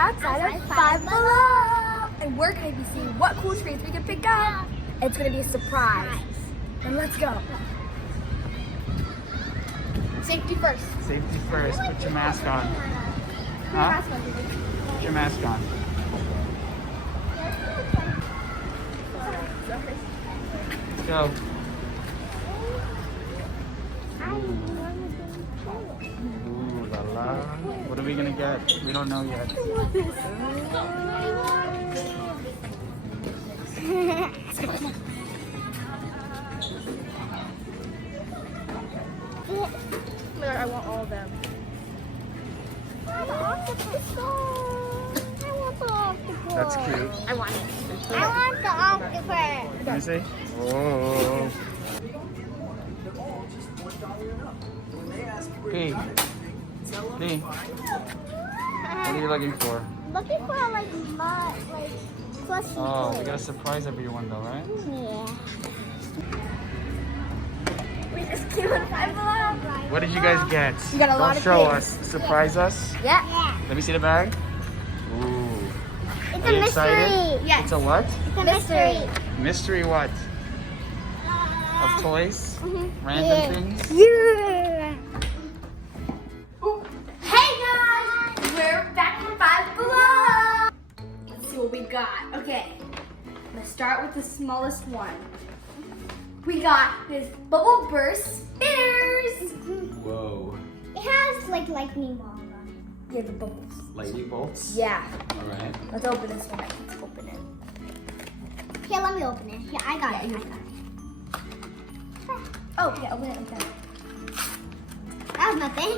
outside of Five Below. And we're going to be seeing what cool treats we can pick up. It's going to be a surprise. And let's go. Safety first. Safety first. Put your mask on. Huh? Put your mask on. Go. Ooh la la. What are we gonna get? We don't know yet. I want all of them. That's cute. I want it. I want the octopus. Let me see. Oh. Hey. Hey. What are you looking for? Looking for like mud, like slushy. Oh, we gotta surprise everyone though, right? Yeah. We just came on Five Below. What did you guys get? You got a lot of show things. us. Surprise us. Yeah. Yeah. Let me see the bag. Ooh. It's Are a you excited? mystery. Yes. It's a what? It's a mystery. Mystery what? Of toys? Random things? Yeah. Hey guys! We're back in Five Below. Let's see what we got. Okay. Let's start with the smallest one. We got this bubble burst spinners. Whoa. It has like lightning balls on Yeah, the bubbles. Lightning bolts? Yeah. Alright. Let's open this one. Let's open it. it. Here, let me open it. Here, I got it. you I got it. Oh, yeah, open it. Okay. That was nothing.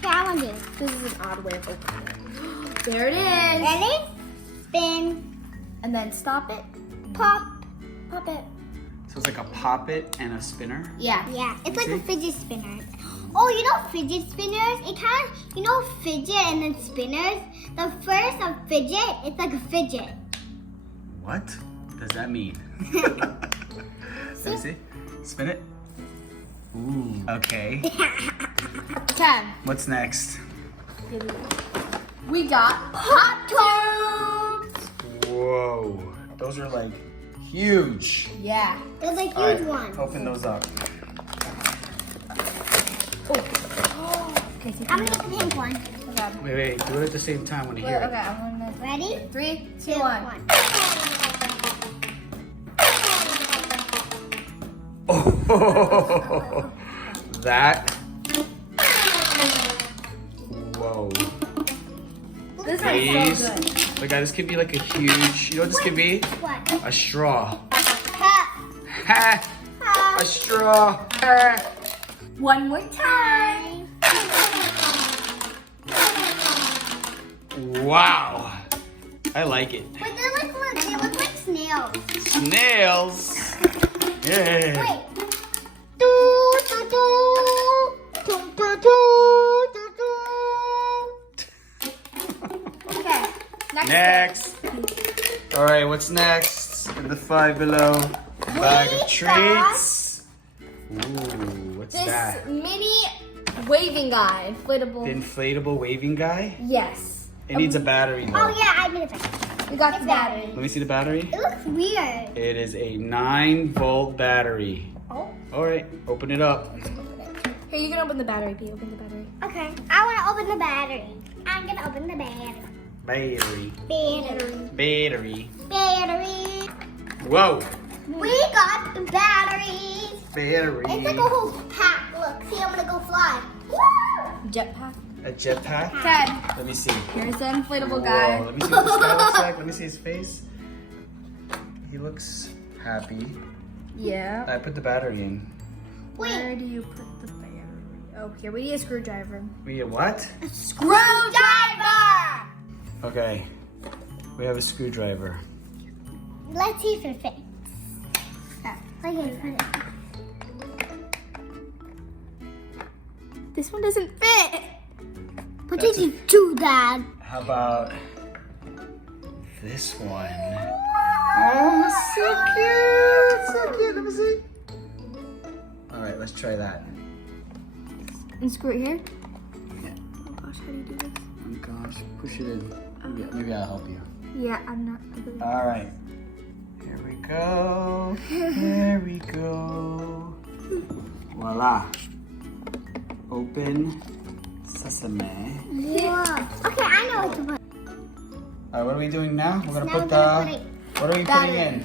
Here, I want this. This is an odd way of opening it. There it is. Ready? Spin. And then stop it. Pop. Pop it. So it's like a pop it and a spinner? Yeah. Yeah, it's like See? a fidget spinner. Oh, you know fidget spinners? It kind of, you know fidget and then spinners? The first of fidget, it's like a fidget. What does that mean? Let me see. Spin it. Ooh. Okay. 10. What's next? We got hot tubes. Whoa. Those are like huge. Yeah. There's a huge All right, one. open those up. Okay, so I'm gonna get the pink one. Wait. Do it at the same time when you Wait, hear okay, I'm gonna. Ready? 3, 2, 2, 1. 1. Oh, that. Whoa. This These. is so good. Look, this could be like a huge. You know what this could be? What? A straw. Ha. Ha! Ha. A straw. Ha. One more time. Wow. I like it. Wait, they look like snails. Snails. Yeah. Wait. Do, do, do. Do, do, do, do, do. Okay. Next. All right, what's next in the Five Below bag of We treats? Ooh, what's This that? mini waving guy, The inflatable. inflatable waving guy? Yes. It needs a battery though. Oh yeah, I need it. We got the battery. Let me see the battery. It looks weird. It is a 9-volt battery. Oh. All right, open it up. Here, you can open the battery. P. Open the battery. Okay, I want to open the battery. I'm gonna open the battery. Battery. Battery. Battery. Battery. Whoa. We got the batteries. Battery. It's like a whole pack. Look, see, I'm gonna go fly. Woo! Jetpack. A jetpack. 10. Let me see. Here's the inflatable Whoa, guy. let me see what this guy looks like. Let me see his face. He looks happy. Yeah. I put the battery in. Where Wait, do you put the battery? Oh, here. We need a screwdriver. We get what? Screwdriver! Okay. We have a screwdriver. let's see if it fits. Okay, put it. This one doesn't fit. What That's did you do, Dad? How about this one? Oh, so cute! So cute. Let me see. All right, let's try that. And screw it here. Yeah. Oh gosh, how do you do this? Oh gosh, push it in. Maybe I'll help you. Yeah, I'm not. All right. Here we go. Here we go. Voila. Open sesame. Yeah. Okay, I know what to put. All right, what are we doing now? We're gonna Now put we're the. gonna put it- What are we putting in?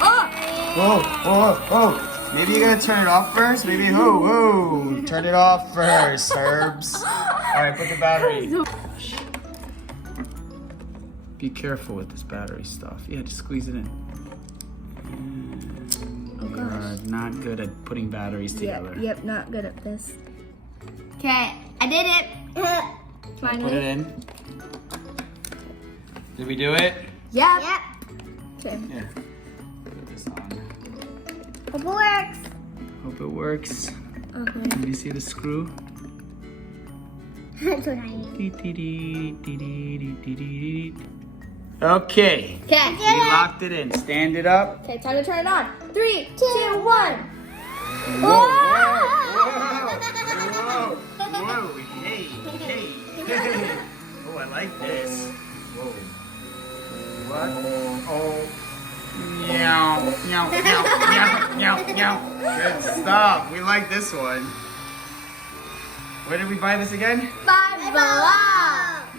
Oh! Whoa, whoa, whoa. Maybe you're gonna turn it off first? Maybe, whoa. Turn it off first, Herbs. All right, put the battery. Be careful with this battery stuff. Yeah, just squeeze it in. We are not good at putting batteries together. Yep, not good at this. Okay, I did it. Put it in. Did we do it? Yep. Yep. Okay. Yeah. Put this on. Hope it works. Hope it works. Okay. Let me see the screw. So tiny. Okay. Okay. We locked it in. Stand it up. Okay, time to turn it on. 3, 2, 1. Whoa. Whoa. Hey. Oh, I like this. Whoa. What? Oh. Meow. Meow. Meow. Meow. Meow. Good stuff. We like this one. Where did we buy this again? Five Below.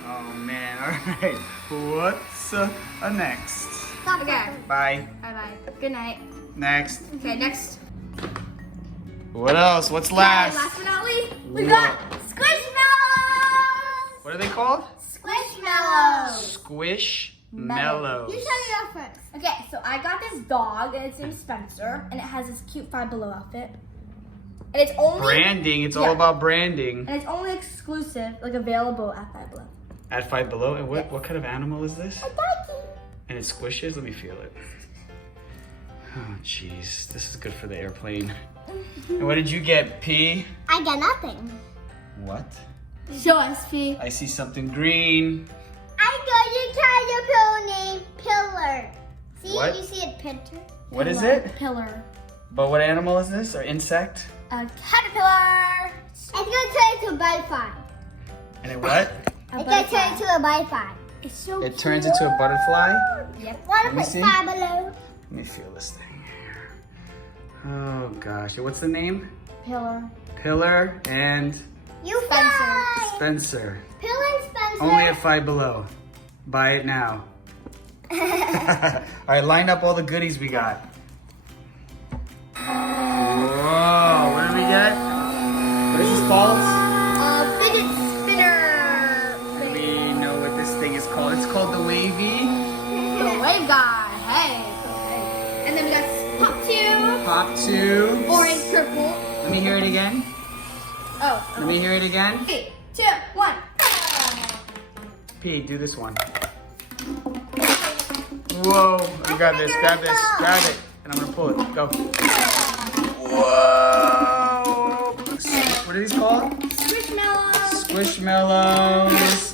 Oh man. All right. What's next? Okay. Bye. Bye-bye. Good night. Next. Okay, next. What else? What's Okay, last? last but not least, we What? got squishmallows. What are they called? Squishmallows. Squishmallows. You shut it off first. Okay, so I got this dog, and its name's Spencer, and it has this cute Five Below outfit. And it's only Branding. It's all Yeah. about branding. And it's only exclusive, like available at Five Below. At Five Below. And what kind of animal is this? A doggy. And it squishes? Let me feel it. Oh, jeez. This is good for the airplane. And what did you get, P? I got nothing. What? Show us, P. I see something green. I got a caterpillar named Pillar. See, What? you see a picture? What is it? Pillar. But what animal is this? Or insect? A caterpillar. It's gonna turn into a butterfly. And it what? It's gonna turn into a butterfly. It's so It turns into a butterfly? Yep. Wanna Let me put see. Five Below? Let me feel this thing. Oh gosh. What's the name? Pillar. Pillar and You Spencer. fly. Spencer. Pillar and Spencer. Only at Five Below. Buy it now. All right, line up all the goodies we got. Whoa, what did we get? What is this called? Fidget spinner. Do we know what this thing is called? It's called the Wavy. The wave guy. Hey. And then we got Pop 2. Pop 2. Orange, purple. Let me hear it again. Oh. Let me hear it again. 3, 2, 1. P, do this one. Whoa, you got this, grab it. And I'm gonna pull it, go. Whoa! What are these called? Squishmallow. Squishmallows.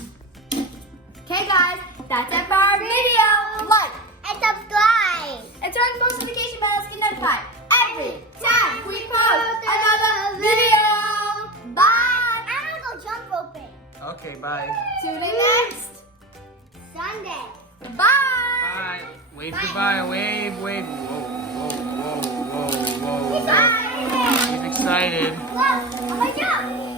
Okay, guys, that's it for our video. Like And subscribe. and turn notification bells to get notified every time we post another video. Bye. I'm gonna go jump roping. Okay, bye. Tune in next. Sunday. Bye. Bye. Wave goodbye, wave. Whoa. Bye. He's excited. Look, I'm gonna jump.